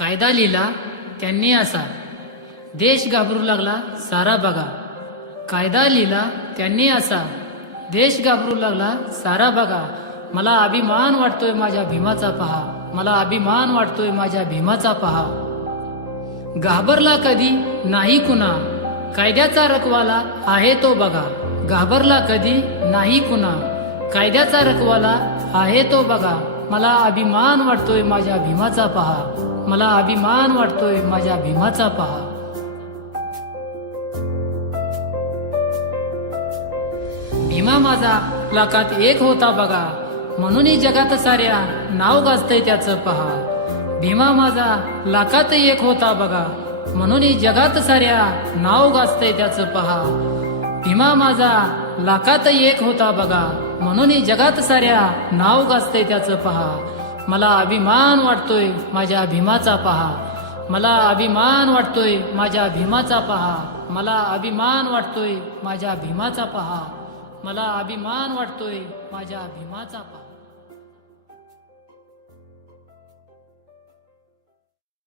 कायदा लिहिला त्यांनी असा. देश घाबरू लागला सारा बघा. कायदा लिहिला त्यांनी असा. देश घाबरू लागला सारा बघा. मला अभिमान वाटतोय माझ्या भीमाचा पहा. मला अभिमान वाटतोय माझ्या भीमाचा पहा. घाबरला कधी? नाही कुणा. कायद्याचा रखवाला आहे तो बघा. घाबरला कधी? नाही कुणा. कायद्याचा रखवाला आहे तो बघा. मला अभिमान वाटतोय माझ्या भीमाचा पहा. मला अभिमान वाटतोय माझ्या भीमाचा पहा. भीमा माझा लाखात एक होता बघा. म्हणून जगात साऱ्या नाव गाजतय त्याचं पहा. भीमा माझा लाखात एक होता बघा. म्हणून जगात साऱ्या नाव गाजतय त्याचं पहा. भीमा माझा लाखात एक होता बघा. म्हणून जगात साऱ्या नाव गाजतय त्याचं पहा. मला अभिमान वाटतोय माझ्या भीमाचा पहा. मला अभिमान वाटतोय माझ्या भीमाचा पहा. मला अभिमान वाटतोय माझ्या भीमाचा पहा. मला अभिमान वाटतोय माझ्या भीमाचा पहा.